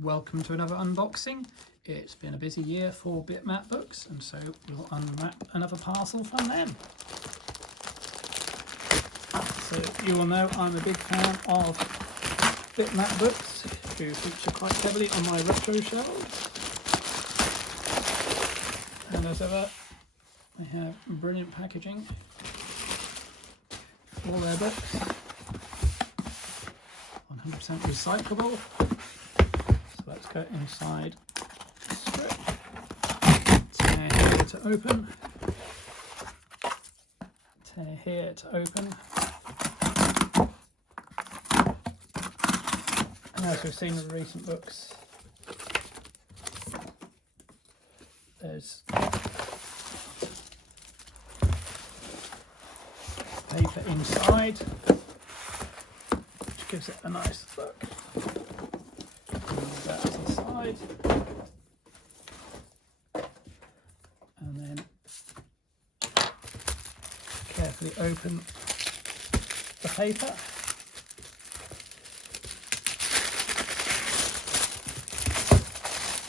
Welcome to another unboxing. It's been a busy year for Bitmap Books, and so we'll unwrap another parcel from them. So you will know I'm a big fan of Bitmap Books, who feature quite heavily on my retro shelves. And as ever, they have brilliant packaging for their books, 100% recyclable. So let's go inside the strip. Tear here to open. Tear here to open. And as we've seen in recent books, there's paper inside, which gives it a nice look. Move that to the side, and then carefully open the paper.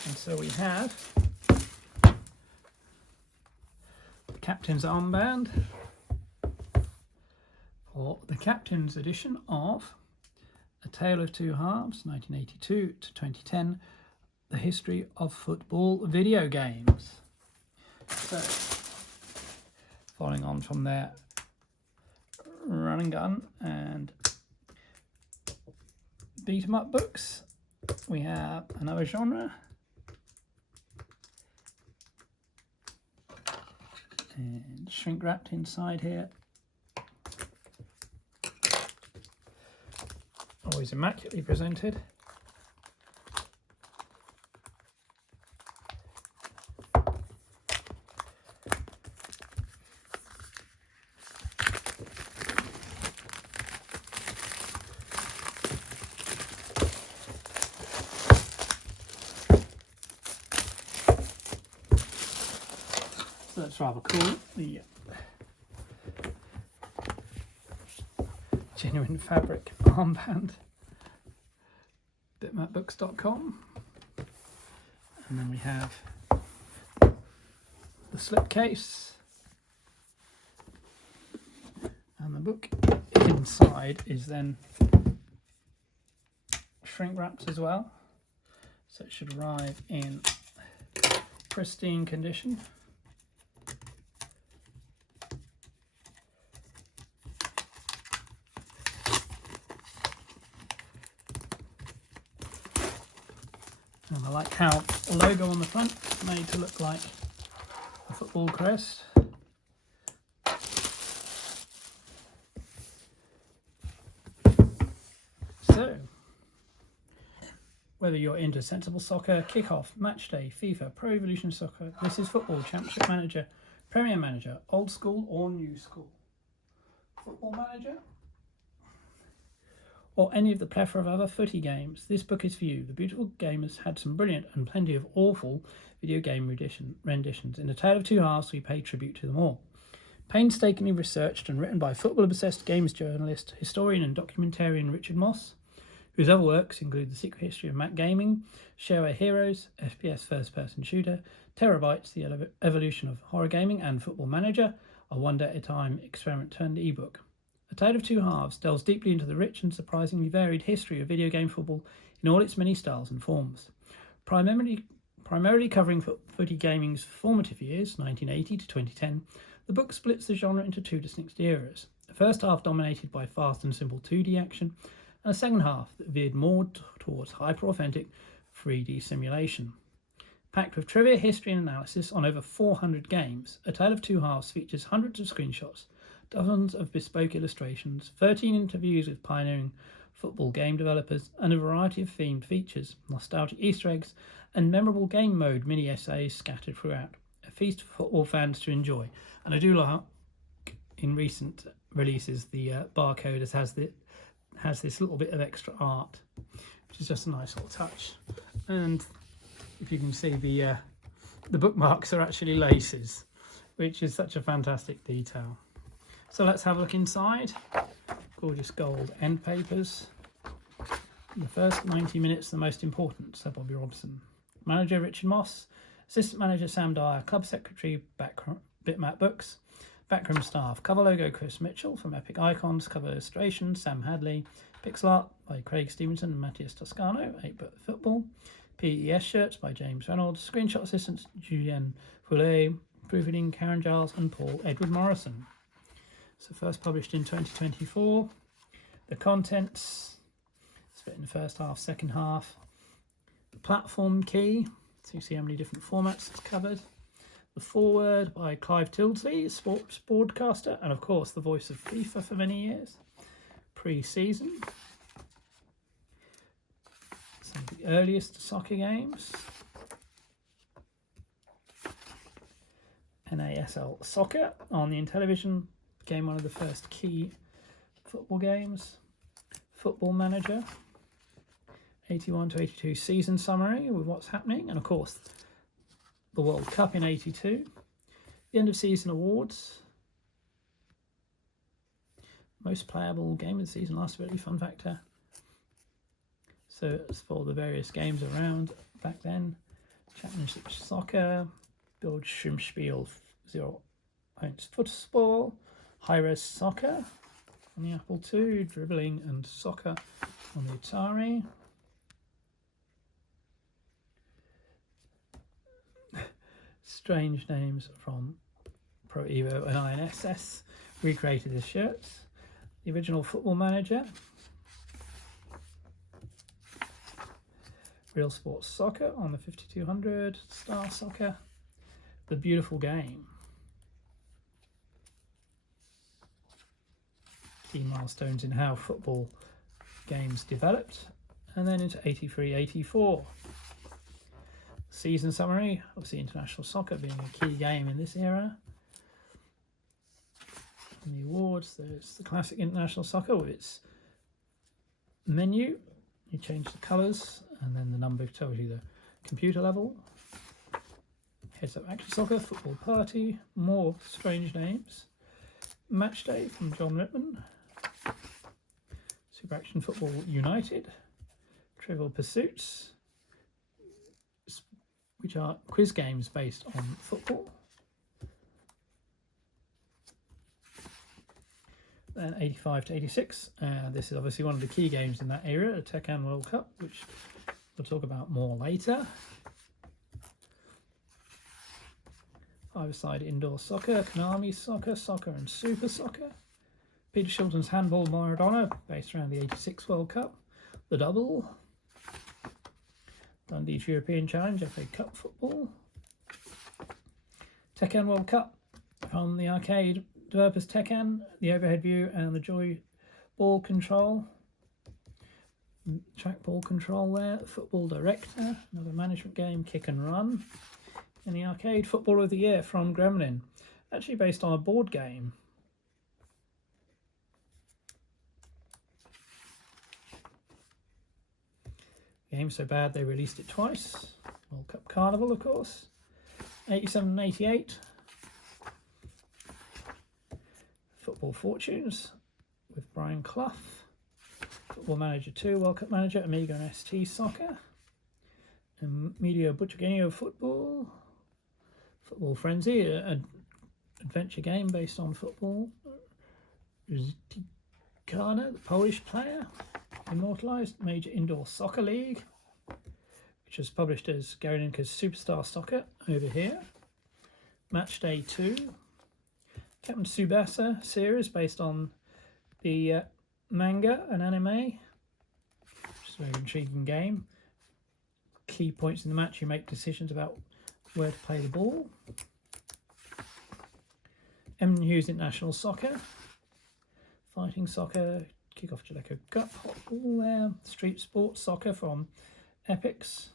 And so we have the Captain's Armband for the Captain's edition of A Tale of Two Halves, 1982 to 2010, the history of football video games. So, following on from their run and gun and beat 'em up books, we have another genre. And shrink wrapped inside here. Always immaculately presented. So that's rather cool. The genuine fabric armband. Bitmapbooks.com. And then we have the slipcase. And the book inside is then shrink wrapped as well. So it should arrive in pristine condition. And I like how the logo on the front is made to look like a football crest. So, whether you're into sensible soccer, kickoff, match day, FIFA, Pro Evolution Soccer, This Is Football, Championship Manager, Premier Manager, old school or new school, Football Manager, or any of the plethora of other footy games, this book is for you. The beautiful game has had some brilliant and plenty of awful video game renditions. In A Tale of Two Halves, we pay tribute to them all. Painstakingly researched and written by football-obsessed games journalist, historian and documentarian Richard Moss, whose other works include The Secret History of Mac Gaming, Shareware Heroes, FPS first-person shooter, Terabytes, The Evolution of Horror Gaming, and Football Manager, a one-day-at-a-time experiment turned ebook. A Tale of Two Halves delves deeply into the rich and surprisingly varied history of video game football in all its many styles and forms. Primarily covering footy gaming's formative years, 1980 to 2010, the book splits the genre into two distinct eras. The first half dominated by fast and simple 2D action, and a second half that veered more towards hyper-authentic 3D simulation. Packed with trivia, history and analysis on over 400 games, A Tale of Two Halves features hundreds of screenshots, dozens of bespoke illustrations, 13 interviews with pioneering football game developers, and a variety of themed features, nostalgic Easter eggs, and memorable game mode mini essays scattered throughout. A feast for football fans to enjoy. And I do like, in recent releases, the barcode has this little bit of extra art, which is just a nice little touch. And if you can see, the bookmarks are actually laces. which is such a fantastic detail. So let's have a look inside. Gorgeous gold end papers. The first 90 minutes, the most important, Sir Bobby Robson. Manager Richard Moss, Assistant Manager Sam Dyer, Club Secretary Bitmap Books, Backroom Staff, cover logo Chris Mitchell from Epic Icons, cover illustration Sam Hadley, pixel art by Craig Stevenson and Matthias Toscano, 8-Bit Football, PES shirts by James Reynolds, screenshot assistants Julien Foulet, proofreading Karen Giles and Paul Edward Morrison. So first published in 2024. The contents, split in the first half, second half. The platform key, so you see how many different formats it's covered. The foreword by Clive Tildesley, sports broadcaster, and of course the voice of FIFA for many years. Pre-season. Some of the earliest soccer games. NASL Soccer on the Intellivision, became one of the first key football games. Football Manager, 81 to 82 season summary with what's happening, and of course the World Cup in 82. The end of season awards. Most playable game of the season, last ability, fun factor. So it's for the various games around back then. Championship Soccer, Bildschirmspiel 0 points Fußball, High-Res Soccer on the Apple II, Dribbling and Soccer on the Atari. Strange names from Pro Evo and INSS recreated as shirts. The original Football Manager. Real Sports Soccer on the 5200, Star Soccer. The Beautiful Game. Key milestones in how football games developed. And then into 83-84. Season summary, obviously international soccer being a key game in this era. And the awards, there's the classic international soccer with its menu. You change the colours and then the number tells you the computer level. Heads Up Action Soccer, Football Party, more strange names. Match Day from John Rittman. Super Action Football United. Trivial Pursuits, which are quiz games based on football. Then 85 to 86, this is obviously one of the key games in that era, the Tekken World Cup, which we'll talk about more later. Five-a-side indoor soccer, Konami soccer, soccer and super soccer. Peter Shilton's Handball Maradona, based around the 86 World Cup. The Double. Dundee's European Challenge, FA Cup football. Tekken World Cup from the arcade developers Tekken, the overhead view and the joy ball control. Track ball control there. Football Director, another management game, Kick and Run. In the arcade, Footballer of the Year from Gremlin, actually based on a board game. Game so bad they released it twice. World Cup Carnival, of course. 87 and 88. Football Fortunes with Brian Clough. Football Manager 2, World Cup Manager, Amiga and ST Soccer. Medio Butragueño Football. Football Frenzy, an adventure game based on football. Rzykana, the Polish player. Immortalised, Major Indoor Soccer League, which was published as Gary Lineker's Superstar Soccer over here. Match Day 2. Captain Tsubasa series based on the manga and anime, which is a very intriguing game. Key points in the match, you make decisions about where to play the ball. M. Hughes International Soccer. Fighting Soccer. Kick-Off Jaleco Cup, hot ball there. Street Sports Soccer from Epix.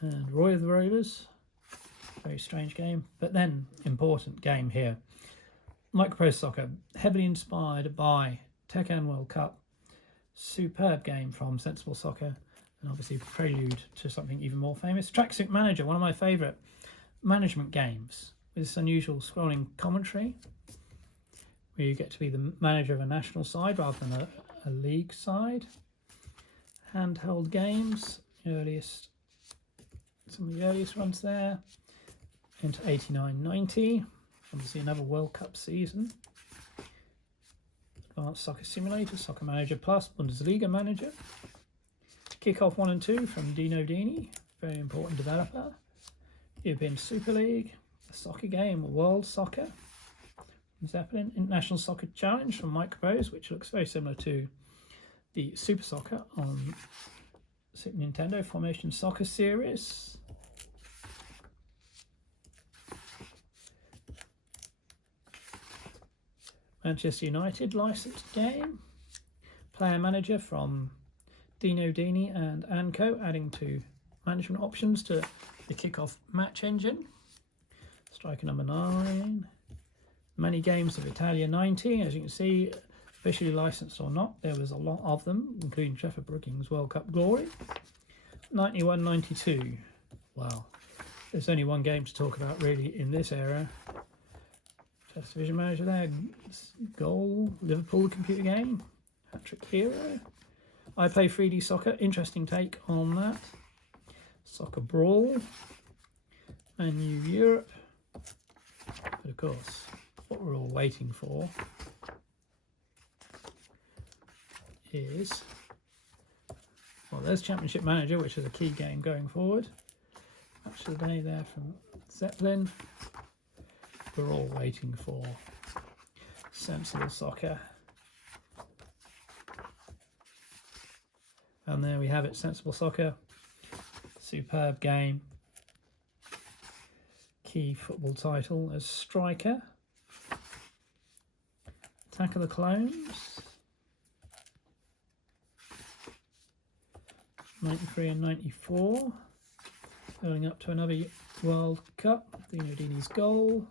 And Roy of the Rovers. Very strange game, but then important game here. Microprose Soccer, heavily inspired by Tekken World Cup. Superb game from Sensible Soccer. and obviously prelude to something even more famous. Tracksuit Manager, one of my favourite management games, with this unusual scrolling commentary where you get to be the manager of a national side rather than a league side. Handheld games, some of the earliest ones there, into 89-90, obviously another World Cup season. Advanced Soccer Simulator, Soccer Manager Plus, Bundesliga Manager. Kickoff 1 and 2 from Dino Dini, very important developer. European Super League, a soccer game, World Soccer. Zeppelin, International Soccer Challenge from Microprose, which looks very similar to the Super Soccer on Super Nintendo Formation Soccer series. Manchester United licensed game. Player Manager from Dino Dini and Anco, adding to management options to the kickoff match engine. Striker number 9. Many games of Italia 90, as you can see, officially licensed or not, there was a lot of them, including Trevor Brookings' World Cup Glory. 91-92. Wow, there's only one game to talk about really in this era. First Division Manager there, goal, Liverpool computer game, Hat-Trick Hero. I Play 3D Soccer, interesting take on that. Soccer Brawl, and New Europe. But of course, what we're all waiting for is, well, there's Championship Manager, which is a key game going forward. Match of the day there from Zeppelin. We're all waiting for Sensible Soccer. And there we have it, Sensible Soccer. Superb game. Key football title as Striker. Attack of the Clones. 93 and 94. Going up to another World Cup. Dino Dini's goal.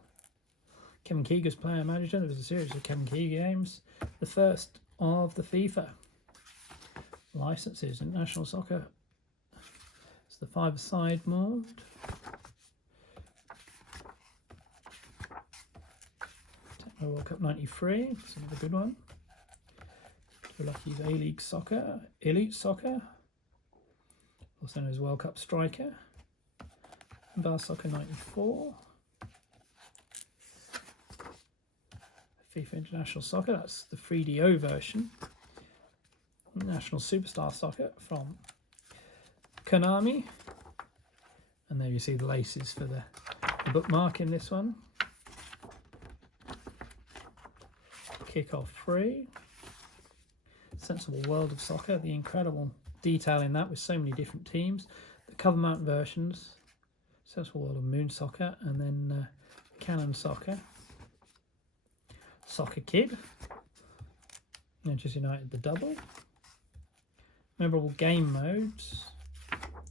Kevin Keegan's Player Manager. There was a series of Kevin Keegan games. The first of the FIFA licenses. International Soccer. It's the 5-a-side mode. World Cup 93, it's another good one. Lucky's A-League Soccer, Elite Soccer, also known as World Cup Striker. Bar Soccer 94. FIFA International Soccer, that's the 3DO version. National Superstar Soccer from Konami. And there you see the laces for the bookmark in this one. Kickoff 3. Sensible World of Soccer, the incredible detail in that with so many different teams. The cover mount versions. Sensible World of Moon Soccer, and then Canon Soccer. Soccer Kid. Manchester United the double. Memorable game modes.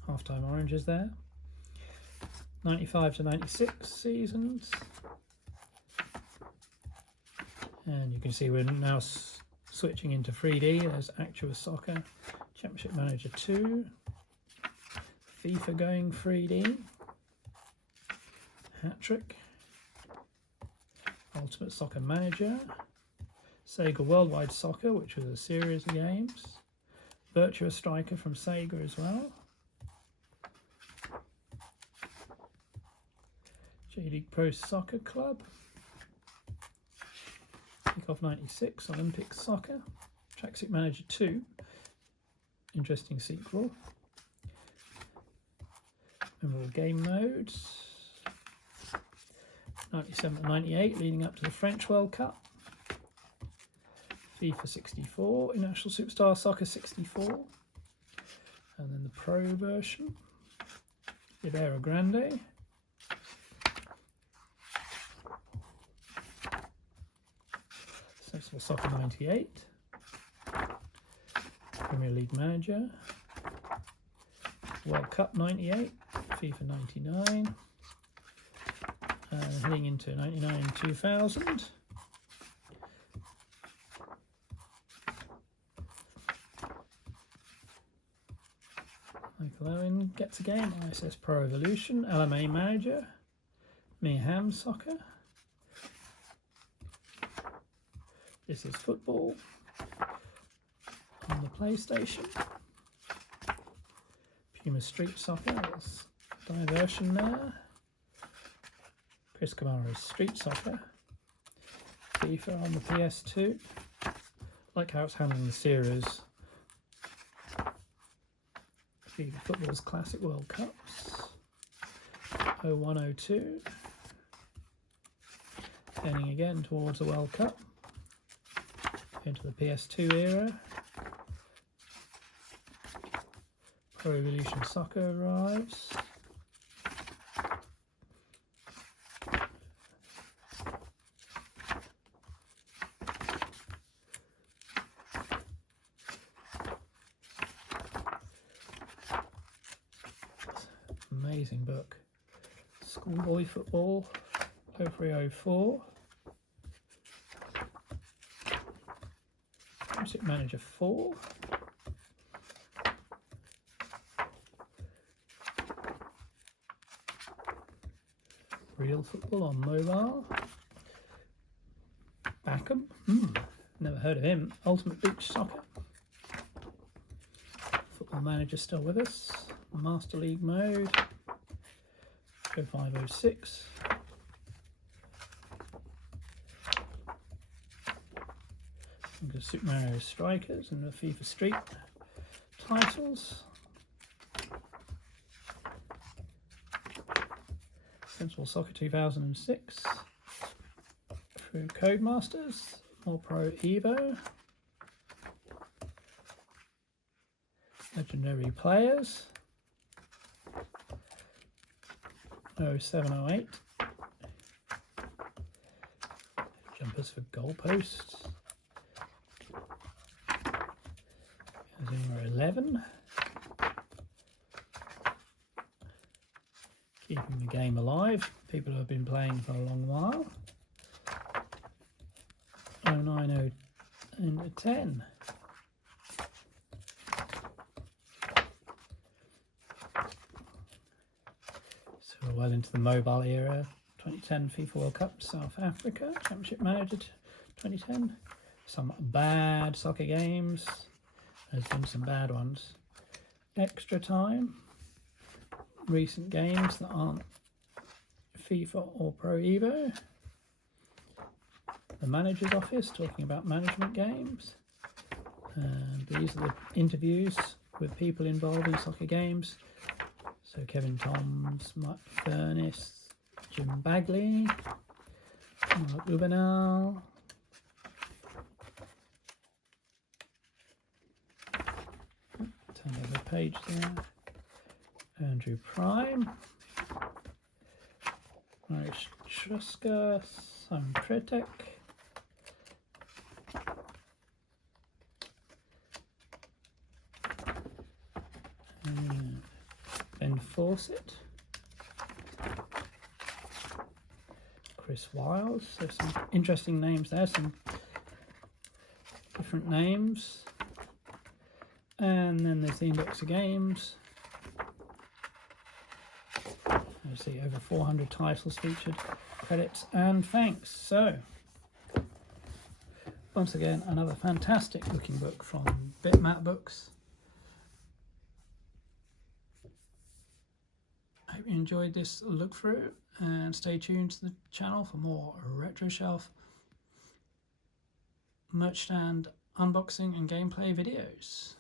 Half-time oranges there. 95 to 96 seasons. And you can see we're now switching into 3D. There's Actua Soccer, Championship Manager 2, FIFA going 3D, Hat-Trick, Ultimate Soccer Manager, Sega Worldwide Soccer, which was a series of games, Virtua Striker from Sega as well, J-League Pro Soccer Club, Kickoff 96, Olympic Soccer, Tracksuit Manager 2, interesting sequel, memorable game modes, 97 and 98 leading up to the French World Cup, FIFA 64, International Superstar Soccer 64, and then the Pro version, Ibera Grande, Sensible Soccer 98, Premier League Manager, World Cup 98, FIFA 99, and heading into 99 and 2000. Michael Owen gets a game. ISS Pro Evolution, LMA Manager, Mayhem Soccer. This is football on the PlayStation. Puma Street Soccer, there's diversion there. Chris Kamara's Street Soccer. FIFA on the PS2. Like how it's handling the series. FIFA Football's Classic World Cups. 0102. Turning again towards the World Cup. Into the PS2 era. Pro Evolution Soccer arrives. Amazing book. Schoolboy Football 0304. Championship Manager 4. Real Football on mobile. Backham. Never heard of him. Ultimate Beach Soccer. Football Manager still with us. Master League mode. 0506. Super Mario Strikers and the FIFA Street titles. Sensible Soccer 2006 through Codemasters, more Pro Evo, Legendary Players, 0708, Jumpers for Goalposts, 011. Keeping the game alive, people who have been playing for a long while. 090 and 10. So we're well into the mobile era. 2010 FIFA World Cup, South Africa, Championship Manager 2010. Some bad soccer games. There's been some bad ones. Extra Time. Recent games that aren't FIFA or Pro Evo. The Manager's Office, talking about management games. And these are the interviews with people involved in soccer games. So Kevin Toms, Mike Furness, Jim Bagley, Mark Ubenal. Turn over the page there. Andrew Prime, Mariusz Truska, Simon Kretek, Ben Fawcett, Chris Wiles. There's some interesting names there, some different names. And then there's the index of games. See over 400 titles featured, credits and thanks. So once again, another fantastic looking book from Bitmap Books. I hope you enjoyed this look through, and stay tuned to the channel for more retro shelf, merch stand, unboxing and gameplay videos.